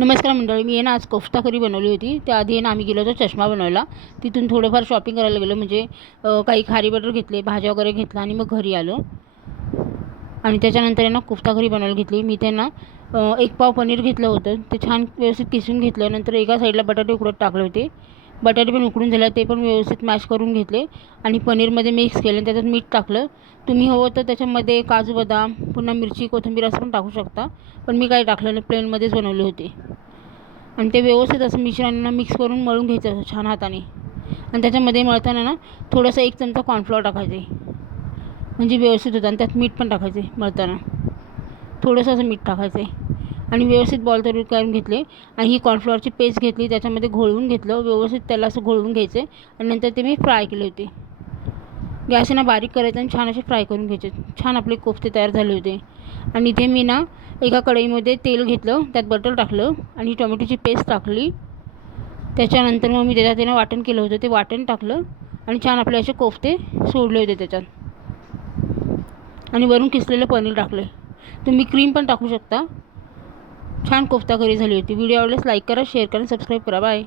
नमस्कार मंडळी, मी आज कोफ्ता करी बनवली होती. त्याआधी आम्ही गेलो होतो चष्मा बनवायला. तिथून थोडंफार शॉपिंग करायला गेलो, म्हणजे काही खारी बटर घेतले, भाज्या वगैरे घेतला आणि मग घरी आलो. आणि त्याच्यानंतर कोफ्ता करी बनवायला घेतली. मी एक पाव पनीर घेतलं होतं, ते छान व्यवस्थित किसून घेतलं. नंतर एका साईडला बटाटे उकडत टाकले होते. बटाटे पण उकडून झाले, ते पण व्यवस्थित मॅश करून घेतले आणि पनीरमध्ये मिक्स केलं. त्याच्यात मीठ टाकलं. तुम्ही हवं तर त्याच्यामध्ये काजू बदाम, पुन्हा मिरची, कोथिंबीर असं पण टाकू शकता, पण मी काही टाकलं नाही, प्लेनमध्येच बनवले होते. आणि ते व्यवस्थित असं मिश्रण मिक्स करून मळून घ्यायचं छान हाताने. आणि त्याच्यामध्ये मळताना थोडंसं 1 चमचा कॉर्नफ्लॉवर टाकायचे, म्हणजे व्यवस्थित होतं. आणि त्यात मीठ पण टाकायचे, मळताना थोडंसं असं मीठ टाकायचं आणि व्यवस्थित बॉल तयार करून घेतले. आणि ही कॉर्नफ्लॉवरची पेस्ट घेतली, त्याच्यामध्ये घोळवून घेतलं व्यवस्थित. त्याला असं घोळवून घ्यायचं आणि नंतर ते मी फ्राय केले होते. गॅस बारीक करायचं आणि छान असे फ्राय करून घ्यायचे. छान आपले कोफ्ते तयार झाले होते. आणि इथे मी एका कढईमध्ये तेल घेतलं, त्यात बटर टाकलं आणि टोमॅटोची पेस्ट टाकली. त्याच्यानंतर मग मी त्याच्यात वाटण केलं होतं, ते वाटण टाकलं आणि छान आपले असे कोफ्ते सोडले होते त्याच्यात. आणि वरून किसलेलं पनीर टाकले. तुम्ही क्रीम पण टाकू शकता. छान कोफ्ता करी झाली होती. व्हिडिओ आवडल्यास लाईक करा, शेअर करा, सबस्क्राईब करा. बाय.